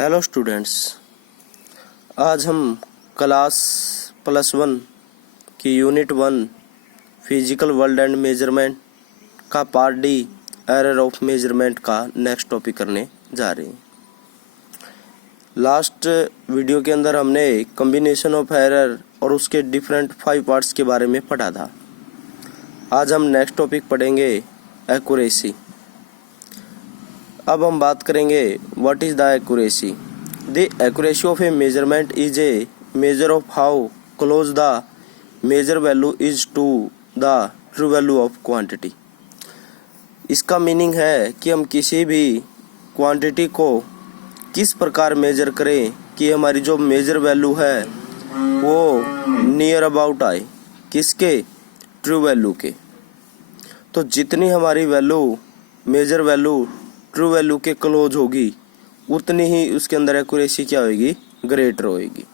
Hello students, आज हम class +1 की unit 1 physical world and measurement का part D error of measurement का नेक्स्ट टॉपिक करने जा रहे हैं। लास्ट वीडियो के अंदर हमने कॉम्बिनेशन ऑफ एरर और उसके डिफरेंट 5 पार्ट्स के बारे में पढ़ा था। आज हम नेक्स्ट टॉपिक पढ़ेंगे एक्यूरेसी। अब हम बात करेंगे what is the accuracy. The accuracy of a measurement is a measure of how close the measure value is to the true value of quantity. इसका मीनिंग है कि हम किसी भी क्वांटिटी को किस प्रकार मेजर करें कि हमारी जो मेजर वैल्यू है वो नियर अबाउट आए, किसके, ट्रू वैल्यू के। तो जितनी हमारी value major value true value के क्लोज होगी उतनी ही उसके अंदर एक्यूरेसी क्या होगी, ग्रेटर होगी।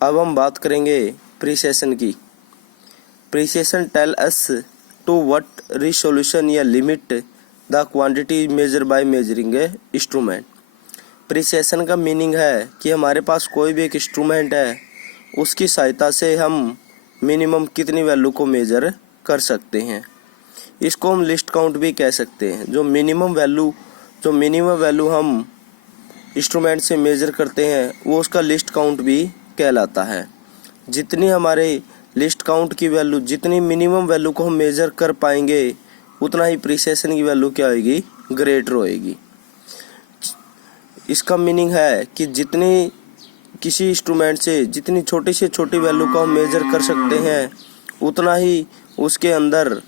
अब हम बात करेंगे प्रिसिशन की। Precision tell us to what resolution या limit the quantity measure by measuring a instrument. Precision का मीनिंग है कि हमारे पास कोई भी एक इंस्ट्रूमेंट है, उसकी सहायता से हम मिनिमम कितनी वैल्यू को मेजर कर सकते हैं। इसको हम लिस्ट काउंट भी कह सकते हैं। जो मिनिमम वैल्यू हम इंस्ट्रूमेंट से मेजर करते हैं वो उसका लिस्ट काउंट भी कहलाता है। जितनी हमारे लिस्ट काउंट की वैल्यू, जितनी मिनिमम वैल्यू को हम मेजर कर पाएंगे उतना ही प्रिसिशन की वैल्यू क्या होगी, ग्रेटर होएगी। इसका मीनिंग है कि जितनी किसी इंस्ट्रूमेंट से जितनी छोटी से छोटी वैल्यू को हम मेजर कर सकते हैं उतना ही उसके अंदर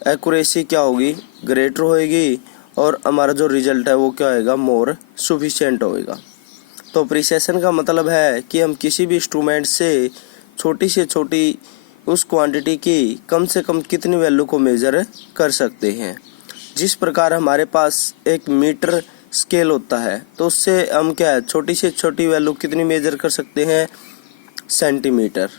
एक्यूरेसी क्या होगी, ग्रेटर होएगी और हमारा जो रिजल्ट है वो क्या होएगा, मोर सफिशिएंट होएगा। तो प्रिसिशन का मतलब है कि हम किसी भी इंस्ट्रूमेंट से छोटी से छोटी उस क्वांटिटी की कम से कम कितनी वैल्यू को मेजर कर सकते हैं। जिस प्रकार हमारे पास एक मीटर स्केल होता है तो उससे हम क्या है, छोटी से छोटी वैल्यू कितनी मेजर कर सकते हैं, सेंटीमीटर।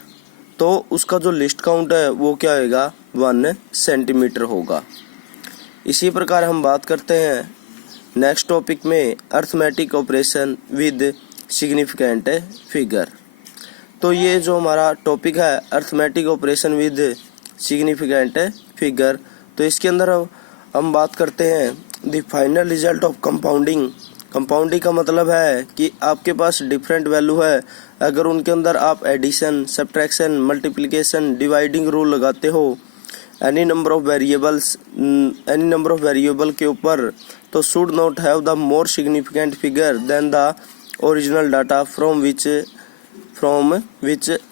तो उसका जो लिस्ट काउंट है वो क्या होगा, 1 सेंटीमीटर होगा। इसी प्रकार हम बात करते हैं नेक्स्ट टॉपिक में arithmetic operation with significant figure. तो ये जो हमारा टॉपिक है arithmetic operation with significant figure, तो इसके अंदर हम बात करते हैं the final result of compounding. Compounding का मतलब है कि आपके पास डिफरेंट वैल्यू है, अगर उनके अंदर आप addition, subtraction, multiplication, dividing rule लगाते हो एनी नंबर ऑफ वेरिएबल के ऊपर, तो should not have the more significant figure than the original data from which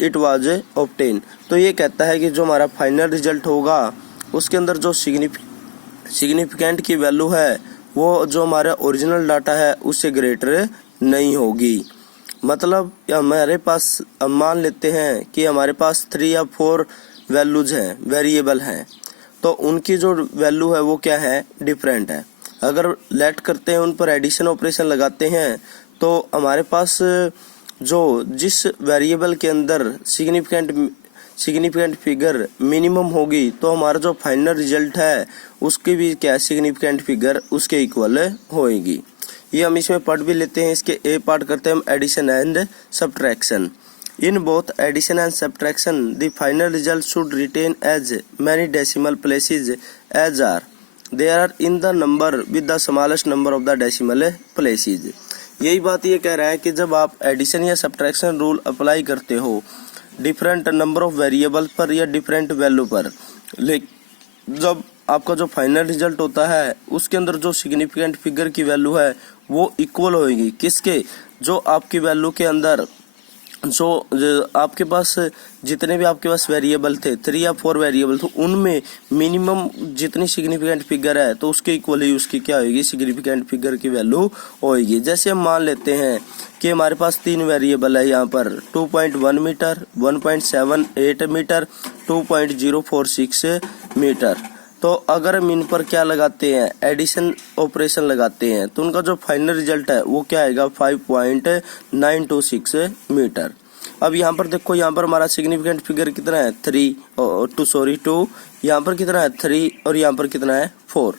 it was obtain. तो ये कहता है कि जो हमारा फाइनल रिजल्ट होगा उसके अंदर जो सिग्निफिकेंट की वैल्यू है वो जो हमारा ओरिजिनल डाटा है उससे ग्रेटर नहीं होगी। मतलब हमारे पास, हम मान लेते हैं कि हमारे पास 3 या 4 वैल्यूज हैं, वेरिएबल हैं, तो उनकी जो वैल्यू है वो क्या है, डिफरेंट है। अगर लेट करते हैं, उन पर एडिशन ऑपरेशन लगाते हैं, तो हमारे पास जो जिस वेरिएबल के अंदर सिग्निफिकेंट फिगर मिनिमम होगी तो हमारा जो फाइनल रिजल्ट है उसकी भी क्या सिग्निफिकेंट फिगर उसके इक्वल होएगी। ये हम इसमें पढ़ भी लेते हैं। इसके ए पार्ट करते हैं हम addition and subtraction. In both addition and subtraction the final result should retain as many decimal places as are there are in the number with the smallest number of the decimal places. यही बात ये कह रहा है कि जब आप addition या सब्ट्रैक्शन रूल अप्लाई करते हो डिफरेंट नंबर ऑफ वेरिएबल पर या डिफरेंट वैल्यू पर, लेकिन जब आपका जो फाइनल रिजल्ट होता है उसके अंदर जो सिग्निफिकेंट फिगर की वैल्यू है वो इक्वल होएगी किसके, जो आपकी वैल्यू के अंदर जो आपके पास जितने भी आपके पास वेरिएबल थे, 3 या 4 वेरिएबल, तो उनमें मिनिमम जितनी सिग्निफिकेंट फिगर है तो उसके इक्वल ही उसकी क्या होगी, सिग्निफिकेंट फिगर की वैल्यू होगी। जैसे हम मान लेते हैं कि हमारे पास 3 वेरिएबल है यहाँ पर 2.1 मीटर, 1.78 मीटर, 2.046 मीटर। तो अगर हम इन पर क्या लगाते हैं, एडिशन ऑपरेशन लगाते हैं, तो उनका जो फाइनल रिजल्ट है वो क्या आएगा, 5.926 मीटर। अब यहाँ पर देखो, यहाँ पर हमारा सिग्निफिकेंट फिगर कितना है, 2, यहाँ पर कितना है 3 और यहाँ पर कितना है 4।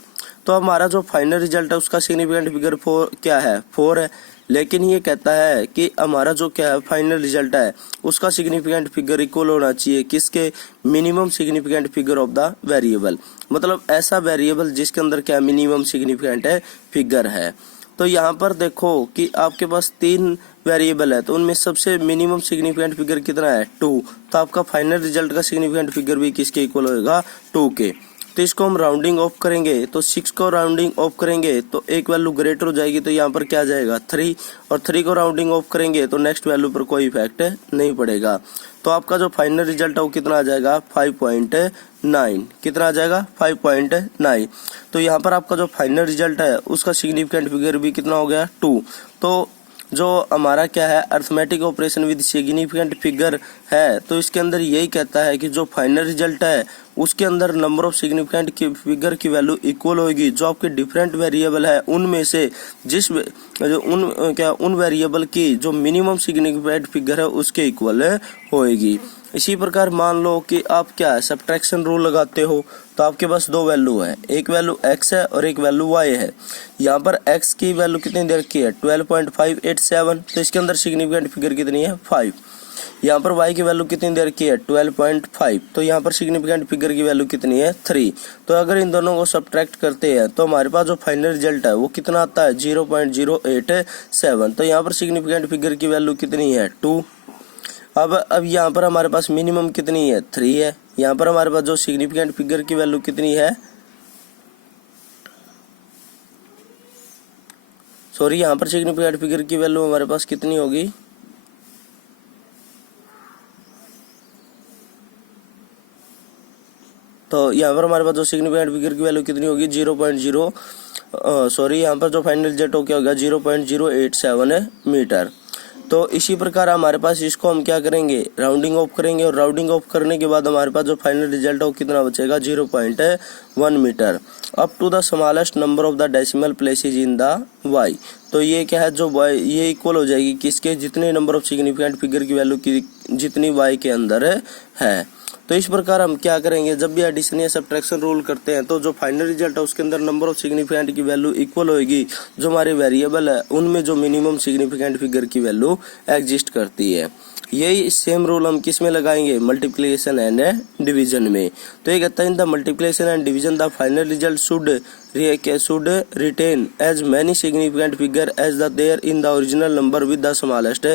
तो हमारा जो फाइनल रिजल्ट है उसका सिग्निफिकेंट फिगर 4 क्या है, 4 है। लेकिन ये कहता है कि हमारा जो क्या है फाइनल रिजल्ट है उसका सिग्निफिकेंट फिगर इक्वल होना चाहिए किसके, minimum significant figure of the variable, मतलब ऐसा वेरिएबल जिसके अंदर क्या मिनिमम सिग्निफिकेंट है फिगर है। तो यहाँ पर देखो कि आपके पास 3 वेरिएबल है, तो उनमें सबसे मिनिमम सिग्निफिकेंट फिगर कितना है, 2। तो आपका फाइनल रिजल्ट का सिग्निफिकेंट फिगर भी किसके इक्वल होगा, 2 के। तो इसको हम राउंडिंग ऑफ करेंगे, तो 6 को राउंडिंग ऑफ करेंगे तो एक वैल्यू ग्रेटर हो जाएगी, तो यहाँ पर क्या जाएगा 3, और 3 को राउंडिंग ऑफ करेंगे तो नेक्स्ट वैल्यू पर कोई इफेक्ट नहीं पड़ेगा। तो आपका जो फाइनल रिजल्ट है वो कितना आ जाएगा, 5.9। कितना आ जाएगा, 5.9। तो यहाँ पर आपका जो फाइनल रिजल्ट है उसका सिग्निफिकेंट फिगर भी कितना हो गया, 2। तो जो हमारा क्या है arithmetic operation with significant figure है, तो इसके अंदर यही कहता है कि जो फाइनल रिजल्ट है उसके अंदर नंबर ऑफ सिग्निफिकेंट की फिगर की वैल्यू इक्वल होगी जो आपके डिफरेंट वेरिएबल है उनमें से उन वेरिएबल की जो मिनिमम सिग्निफिकेंट फिगर है उसके इक्वल होएगी। इसी प्रकार मान लो कि आप क्या है सब्ट्रैक्शन रूल लगाते हो, तो आपके पास 2 वैल्यू है, एक वैल्यू x है और एक वैल्यू y है। यहाँ पर x की वैल्यू कितनी दे रखी है, 12.587, तो इसके अंदर सिग्निफिकेंट फिगर कितनी है, 5। यहाँ पर y की वैल्यू कितनी दे रखी है, 12.5, तो यहाँ पर सिग्निफिकेंट फिगर की वैल्यू कितनी है, 3। तो अगर इन दोनों को सब्ट्रैक्ट करते हैं तो हमारे पास जो फाइनल रिजल्ट है वो कितना आता है, 0.087। तो यहाँ पर सिग्निफिकेंट फिगर की वैल्यू कितनी है, 2। अब यहाँ पर हमारे पास मिनिमम कितनी है, 3 है। यहाँ पर हमारे पास जो सिग्निफिकेंट फिगर की वैल्यू कितनी है, यहाँ पर सिग्निफिकेंट फिगर की वैल्यू हमारे पास कितनी होगी, तो यहाँ पर हमारे पास जो सिग्निफिकेंट फिगर की वैल्यू कितनी होगी, यहाँ पर जो फाइनल रिजल्ट हो क्या होगा, 0.087 मीटर। तो इसी प्रकार हमारे पास इसको हम क्या करेंगे, राउंडिंग ऑफ करेंगे, और राउंडिंग ऑफ करने के बाद हमारे पास जो फाइनल रिजल्ट हो कितना बचेगा, 0.1 metre up to the smallest number of the decimal places in the y। तो ये क्या है, जो y ये इक्वल हो जाएगी किसके, जितने नंबर ऑफ सिग्निफिकेंट फिगर की वैल्यू की जितनी y के अंदर है। तो इस प्रकार हम क्या करेंगे, जब भी एडिशन या सब्ट्रैक्शन रूल करते हैं तो जो फाइनल रिजल्ट है उसके अंदर नंबर ऑफ सिग्निफिकेंट की वैल्यू इक्वल होगी जो हमारे वेरिएबल है उनमें जो मिनिमम सिग्निफिकेंट फिगर की वैल्यू एग्जिस्ट करती है। यही सेम रूल हम किस में लगाएंगे, मल्टीप्लिकेशन एंड डिवीजन में। तो ये कहता है in the multiplication and division the final result should retain as many significant figure as the there in the original number with the smallest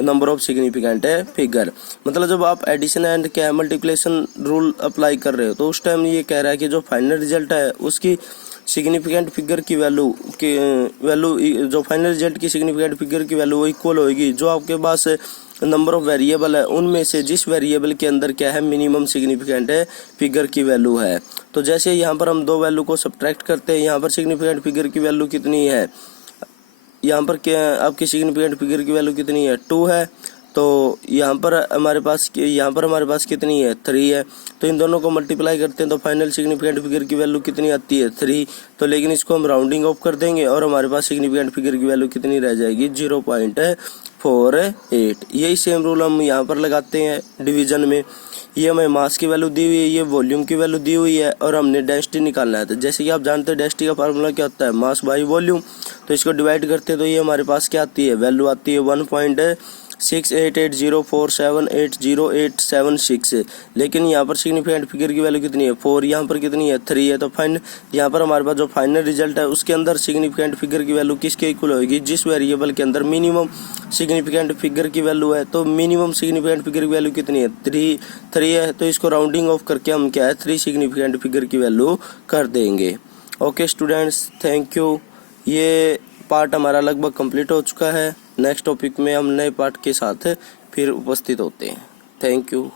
number of significant figure. मतलब जब आप addition and क्या multiplication rule apply कर रहे हो तो उस time ये कह रहा है कि जो फाइनल रिजल्ट है उसकी सिग्निफिकेंट फिगर की वैल्यू जो फाइनल रिजल्ट की सिग्निफिकेंट फिगर की वैल्यू वो इक्वल होगी जो आपके पास नंबर ऑफ वेरिएबल है उनमें से जिस वेरिएबल के अंदर क्या है मिनिमम सिग्निफिकेंट फिगर की वैल्यू है। तो जैसे यहाँ पर हम 2 वैल्यू को सब्ट्रैक्ट करते हैं, यहाँ पर सिग्निफिकेंट फिगर की वैल्यू कितनी है, यहाँ पर क्या आपकी सिग्निफिकेंट फिगर की वैल्यू कितनी है, 2 है। तो यहाँ पर हमारे पास कितनी है, 3 है। तो इन दोनों को मल्टीप्लाई करते हैं तो फाइनल सिग्निफिकेंट फिगर की वैल्यू कितनी आती है, 3। तो लेकिन इसको हम राउंडिंग ऑफ कर देंगे और हमारे पास सिग्निफिकेंट फिगर की वैल्यू कितनी रह जाएगी, 0.48। यही सेम रूल हम यहाँ पर लगाते हैं डिवीजन में। ये हमें मास की वैल्यू दी हुई है, ये वॉल्यूम की वैल्यू दी हुई है और हमने डेंसिटी निकालना है। तो जैसे कि आप जानते हैं डेंसिटी का फार्मूला क्या होता है, मास बाई वॉल्यूम। तो इसको डिवाइड करते हैं तो ये हमारे पास क्या आती है, वैल्यू आती है 1.6880478086। लेकिन यहाँ पर सिग्निफिकेंट फिगर की वैल्यू कितनी है, 4। यहाँ पर कितनी है, 3 है। तो यहाँ पर हमारे पास जो फाइनल रिजल्ट है उसके अंदर सिग्निफिकेंट फिगर की वैल्यू किसके इक्वल होगी, जिस वेरिएबल के अंदर मिनिमम सिग्निफिकेंट फिगर की वैल्यू है। तो मिनिमम सिग्निफिकेंट फिगर की वैल्यू कितनी है, 3 है। तो इसको राउंडिंग ऑफ करके हम क्या है 3 सिग्निफिकेंट फिगर की वैल्यू कर देंगे। Okay students, thank you. ये पार्ट हमारा लगभग कंप्लीट हो चुका है। नेक्स्ट टॉपिक में हम नए पार्ट के साथ फिर उपस्थित होते हैं। Thank you.